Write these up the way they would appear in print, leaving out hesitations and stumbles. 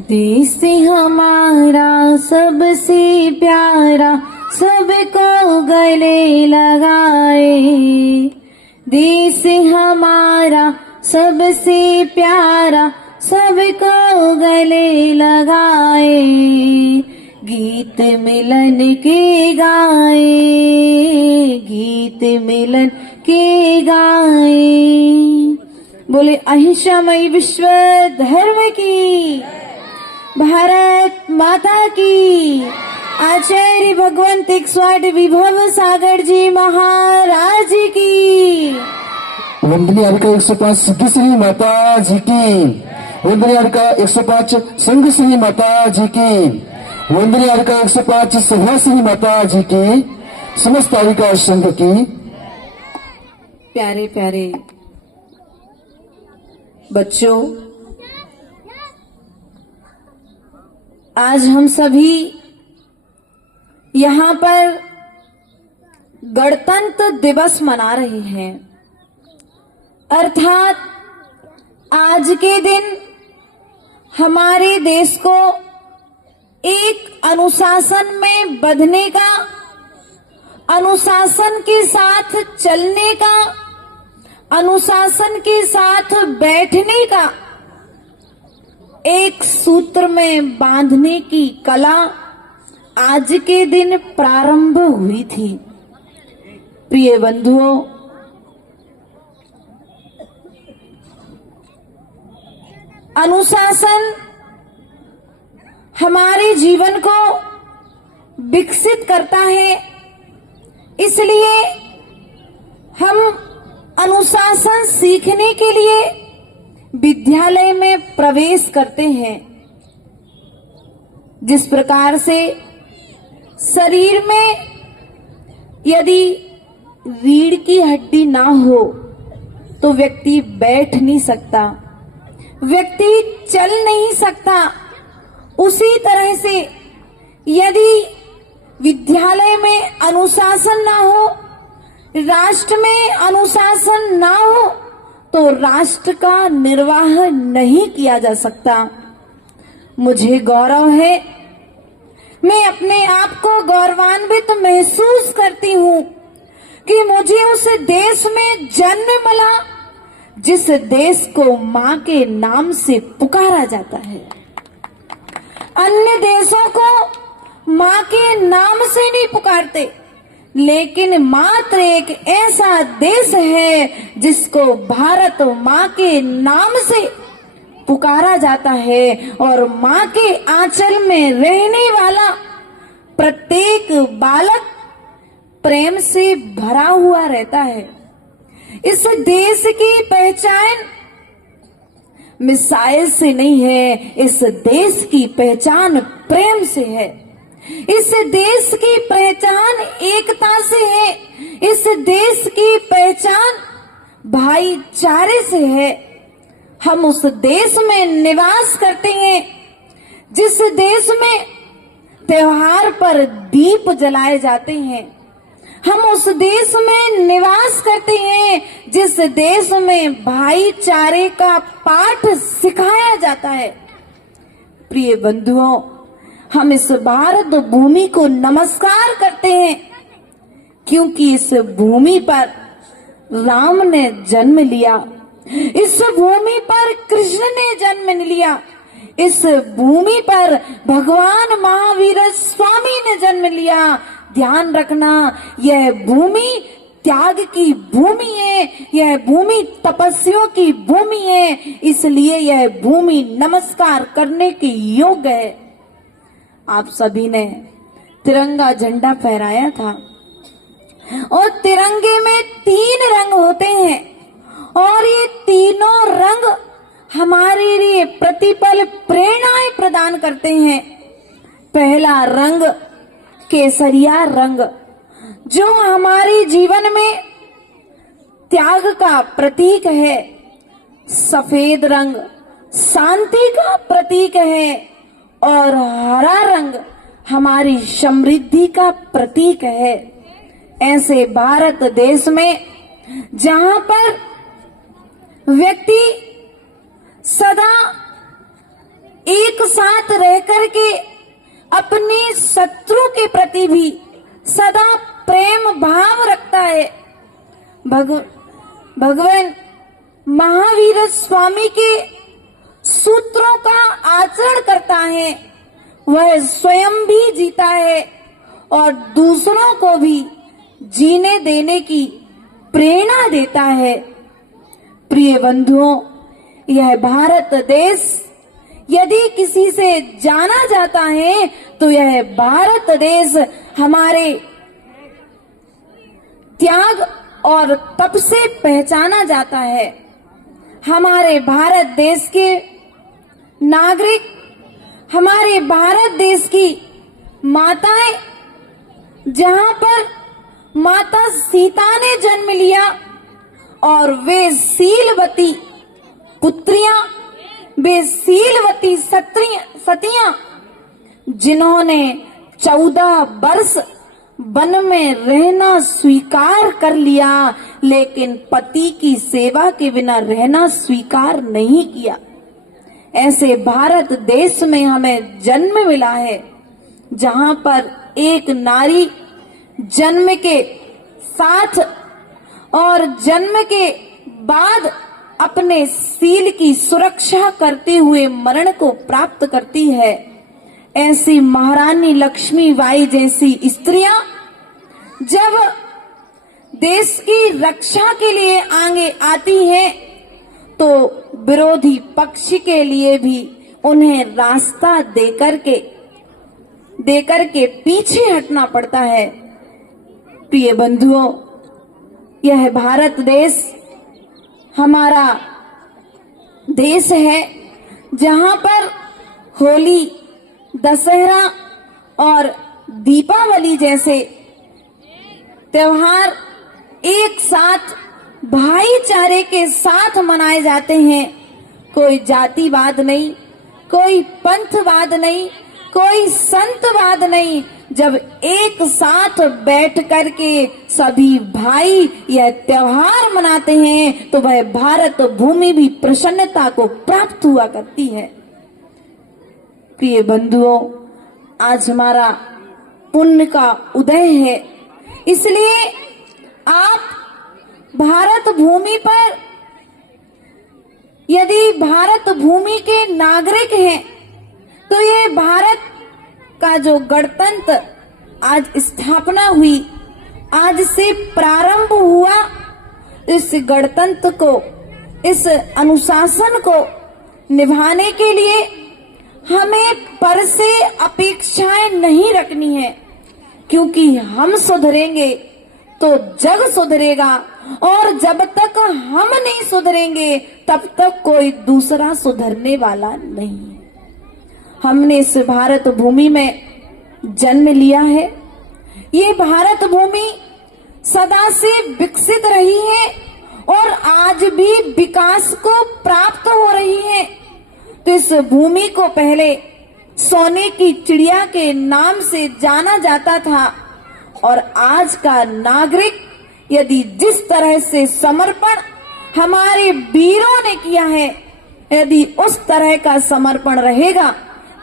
देश हमारा सबसे प्यारा, सबको गले लगाए। देश हमारा सबसे प्यारा, सबको गले लगाए। गीत मिलन के गाए, गीत मिलन के गाए। बोले अहिंसामयी विश्व धर्म की, भारत माता की। आचार्य भगवंत 108 विभव सागर जी महाराज की। वंदनीय अर्का 105 सिद्धेश्वरी माता जी की। वंदनीय अर्का 105 संघश्री माता जी की। वंदनीय अर्का 105 सभाश्री माता जी की। समस्त अर्का संघ की। प्यारे प्यारे बच्चों, आज हम सभी यहाँ पर गणतंत्र दिवस मना रहे हैं। अर्थात आज के दिन हमारे देश को एक अनुशासन में बंधने का, अनुशासन के साथ चलने का, अनुशासन के साथ बैठने का, एक सूत्र में बांधने की कला आज के दिन प्रारंभ हुई थी। प्रिय बंधुओं, अनुशासन हमारे जीवन को विकसित करता है। इसलिए हम अनुशासन सीखने के लिए विद्यालय में प्रवेश करते हैं। जिस प्रकार से शरीर में यदि रीढ़ की हड्डी ना हो तो व्यक्ति बैठ नहीं सकता, व्यक्ति चल नहीं सकता। उसी तरह से यदि विद्यालय में अनुशासन ना हो, राष्ट्र में अनुशासन ना हो, तो राष्ट्र का निर्वाह नहीं किया जा सकता। मुझे गौरव है, मैं अपने आप को गौरवान्वित महसूस करती हूँ कि मुझे उस देश में जन्म मिला जिस देश को माँ के नाम से पुकारा जाता है। अन्य देशों को माँ के नाम से नहीं पुकारते, लेकिन मात्र एक ऐसा देश है जिसको भारत माँ के नाम से पुकारा जाता है और माँ के आंचल में रहने वाला प्रत्येक बालक प्रेम से भरा हुआ रहता है। इस देश की पहचान मिसाइल से नहीं है, इस देश की पहचान प्रेम से है। इस देश की पहचान एकता से है। इस देश की पहचान भाईचारे से है। हम उस देश में निवास करते हैं जिस देश में त्योहार पर दीप जलाए जाते हैं। हम उस देश में निवास करते हैं जिस देश में भाईचारे का पाठ सिखाया जाता है। प्रिय बंधुओं, हम इस भारत भूमि को नमस्कार करते हैं क्योंकि इस भूमि पर राम ने जन्म लिया, इस भूमि पर कृष्ण ने जन्म लिया, इस भूमि पर भगवान महावीर स्वामी ने जन्म लिया। ध्यान रखना, यह भूमि त्याग की भूमि है, यह भूमि तपस्वियों की भूमि है, इसलिए यह भूमि नमस्कार करने के योग्य है। आप सभी ने तिरंगा झंडा फहराया था और तिरंगे में 3 रंग होते हैं और ये तीनों रंग हमारे लिए प्रतिपल प्रेरणाएं प्रदान करते हैं। पहला रंग केसरिया रंग, जो हमारे जीवन में त्याग का प्रतीक है। सफेद रंग शांति का प्रतीक है और हरा रंग हमारी समृद्धि का प्रतीक है। ऐसे भारत देश में जहां पर व्यक्ति सदा एक साथ रह करके अपने शत्रु के प्रति भी सदा प्रेम भाव रखता है। भगवान महावीर स्वामी के सूत्रों का आचरण करता है, वह स्वयं भी जीता है और दूसरों को भी जीने देने की प्रेरणा देता है। प्रिय बंधुओं, यह भारत देश यदि किसी से जाना जाता है तो यह भारत देश हमारे त्याग और तप से पहचाना जाता है। हमारे भारत देश के नागरिक, हमारे भारत देश की माताएं, जहां पर माता सीता ने जन्म लिया और वे शीलवती पुत्रियां, वे शीलवती सतियां, जिन्होंने 14 वर्ष वन में रहना स्वीकार कर लिया, लेकिन पति की सेवा के बिना रहना स्वीकार नहीं किया। ऐसे भारत देश में हमें जन्म मिला है, जहां पर एक नारी जन्म के साथ और जन्म के बाद अपने शील की सुरक्षा करते हुए मरण को प्राप्त करती है। ऐसी महारानी लक्ष्मीबाई जैसी स्त्रियां जब देश की रक्षा के लिए आगे आती हैं, तो विरोधी पक्ष के लिए भी उन्हें रास्ता देकर के पीछे हटना पड़ता है। प्रिय बंधुओं, यह भारत देश हमारा देश है, जहां पर होली, दशहरा और दीपावली जैसे त्योहार एक साथ भाईचारे के साथ मनाए जाते हैं। कोई जातिवाद नहीं, कोई पंथवाद नहीं, कोई संतवाद नहीं। जब एक साथ बैठ करके सभी भाई यह त्योहार मनाते हैं तो वह भारत भूमि भी प्रसन्नता को प्राप्त हुआ करती है। प्रिय बंधुओं, आज हमारा पुण्य का उदय है, इसलिए आप भारत भूमि पर यदि भारत भूमि के नागरिक हैं तो ये भारत का जो गणतंत्र आज स्थापना हुई, आज से प्रारंभ हुआ, इस गणतंत्र को, इस अनुशासन को निभाने के लिए हमें पर से अपेक्षाएं नहीं रखनी है, क्योंकि हम सुधरेंगे तो जग सुधरेगा और जब तक हम नहीं सुधरेंगे तब तक कोई दूसरा सुधरने वाला नहीं है। हमने इस भारत भूमि में जन्म लिया है। ये भारत भूमि सदा से विकसित रही है और आज भी विकास को प्राप्त हो रही है। तो इस भूमि को पहले सोने की चिड़िया के नाम से जाना जाता था और आज का नागरिक यदि जिस तरह से समर्पण हमारे वीरों ने किया है, यदि उस तरह का समर्पण रहेगा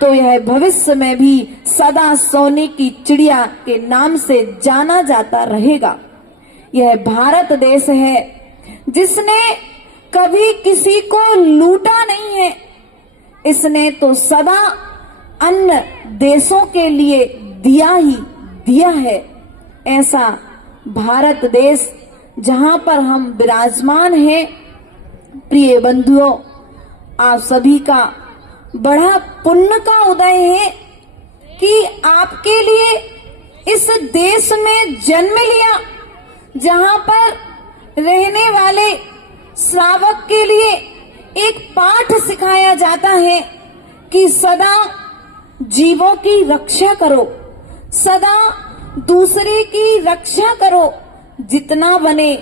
तो यह भविष्य में भी सदा सोने की चिड़िया के नाम से जाना जाता रहेगा। यह भारत देश है जिसने कभी किसी को लूटा नहीं है, इसने तो सदा अन्य देशों के लिए दिया ही दिया है। ऐसा भारत देश जहां पर हम विराजमान हैं, प्रिय बंधुओं, आप सभी का बड़ा पुण्य का उदय है कि आपके लिए इस देश में जन्म लिया, जहां पर रहने वाले श्रावक के लिए एक पाठ सिखाया जाता है कि सदा जीवों की रक्षा करो, सदा दूसरे की रक्षा करो, जितना बने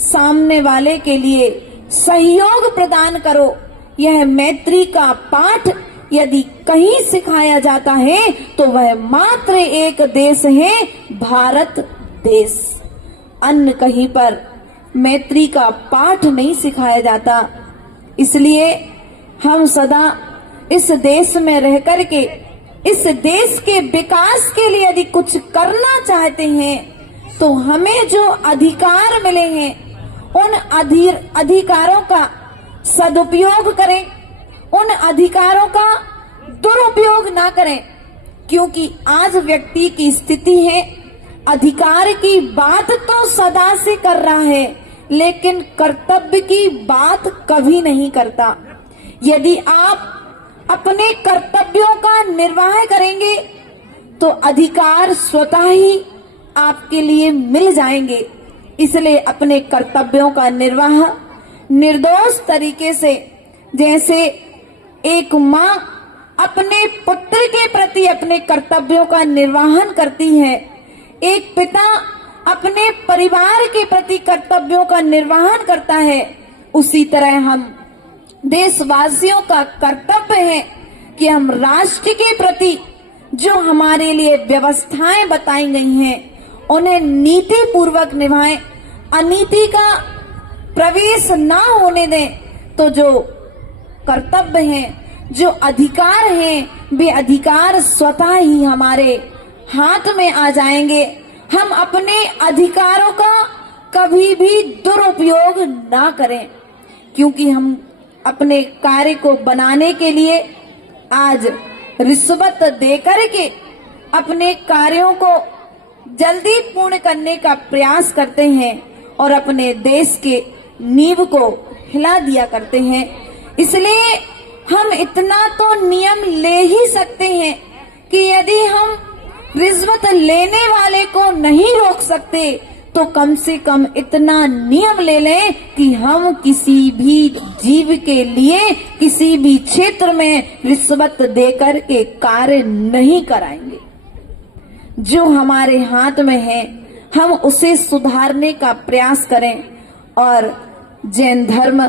सामने वाले के लिए सहयोग प्रदान करो। यह मैत्री का पाठ यदि कहीं सिखाया जाता है तो वह मात्र एक देश है, भारत देश। अन्य कहीं पर मैत्री का पाठ नहीं सिखाया जाता। इसलिए हम सदा इस देश में रह करके इस देश के विकास के लिए यदि कुछ करना चाहते हैं तो हमें जो अधिकार मिले हैं उन अधिकारों का सदुपयोग करें, उन अधिकारों का दुरुपयोग ना करें। क्योंकि आज व्यक्ति की स्थिति है, अधिकार की बात तो सदा से कर रहा है लेकिन कर्तव्य की बात कभी नहीं करता। यदि आप अपने कर्तव्यों का निर्वाह करेंगे तो अधिकार स्वतः ही आपके लिए मिल जाएंगे। इसलिए अपने कर्तव्यों का निर्वाह निर्दोष तरीके से, जैसे एक माँ अपने पुत्र के प्रति अपने कर्तव्यों का निर्वहन करती है, एक पिता अपने परिवार के प्रति कर्तव्यों का निर्वहन करता है, उसी तरह हम देशवासियों का कर्तव्य है कि हम राष्ट्र के प्रति जो हमारे लिए व्यवस्थाएं बताई गई हैं उन्हें नीति पूर्वक निभाएं, अनीति का प्रवेश ना होने दें। तो जो कर्तव्य हैं, जो अधिकार हैं, वे अधिकार स्वतः ही हमारे हाथ में आ जाएंगे। हम अपने अधिकारों का कभी भी दुरुपयोग ना करें, क्योंकि हम अपने कार्य को बनाने के लिए आज रिश्वत देकर के अपने कार्यों को जल्दी पूर्ण करने का प्रयास करते हैं और अपने देश के नींव को हिला दिया करते हैं। इसलिए हम इतना तो नियम ले ही सकते हैं कि यदि हम रिश्वत लेने वाले को नहीं रोक सकते तो कम से कम इतना नियम ले लें कि हम किसी भी जीव के लिए किसी भी क्षेत्र में रिश्वत देकर के कार्य नहीं कराएंगे। जो हमारे हाथ में है हम उसे सुधारने का प्रयास करें। और जैन धर्म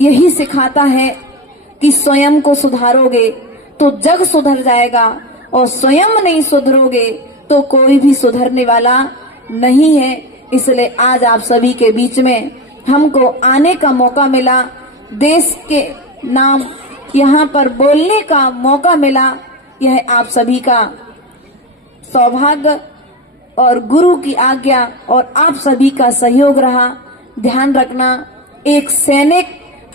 यही सिखाता है कि स्वयं को सुधारोगे तो जग सुधर जाएगा और स्वयं नहीं सुधरोगे तो कोई भी सुधरने वाला नहीं है। इसलिए आज आप सभी के बीच में हमको आने का मौका मिला, देश के नाम यहाँ पर बोलने का मौका मिला, यह आप सभी का सौभाग्य और गुरु की आज्ञा और आप सभी का सहयोग रहा। ध्यान रखना, एक सैनिक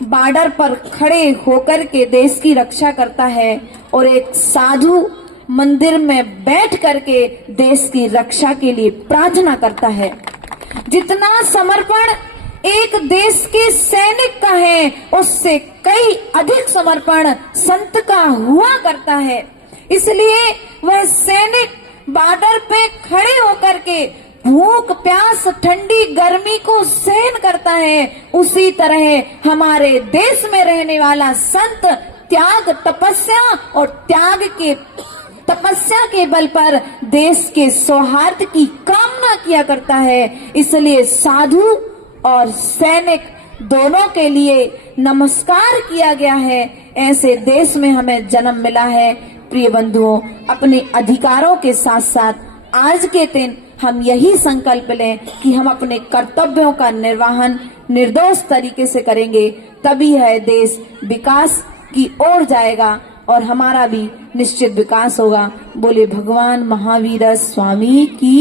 बॉर्डर पर खड़े होकर के देश की रक्षा करता है और एक साधु मंदिर में बैठ करके देश की रक्षा के लिए प्रार्थना करता है। जितना समर्पण एक देश के सैनिक का है उससे कई अधिक समर्पण संत का हुआ करता है। इसलिए वह सैनिक बॉर्डर पे खड़े होकर के भूख प्यास ठंडी गर्मी को सहन करता है, उसी तरह हमारे देश में रहने वाला संत त्याग तपस्या और तपस्या के बल पर देश के सौहार्द की कामना किया करता है। इसलिए साधु और सैनिक दोनों के लिए नमस्कार किया गया है। ऐसे देश में हमें जन्म मिला है। प्रिय बंधुओं, अपने अधिकारों के साथ साथ आज के दिन हम यही संकल्प लें कि हम अपने कर्तव्यों का निर्वहन निर्दोष तरीके से करेंगे, तभी यह देश विकास की ओर जाएगा और हमारा भी निश्चित विकास होगा। बोले भगवान महावीर स्वामी की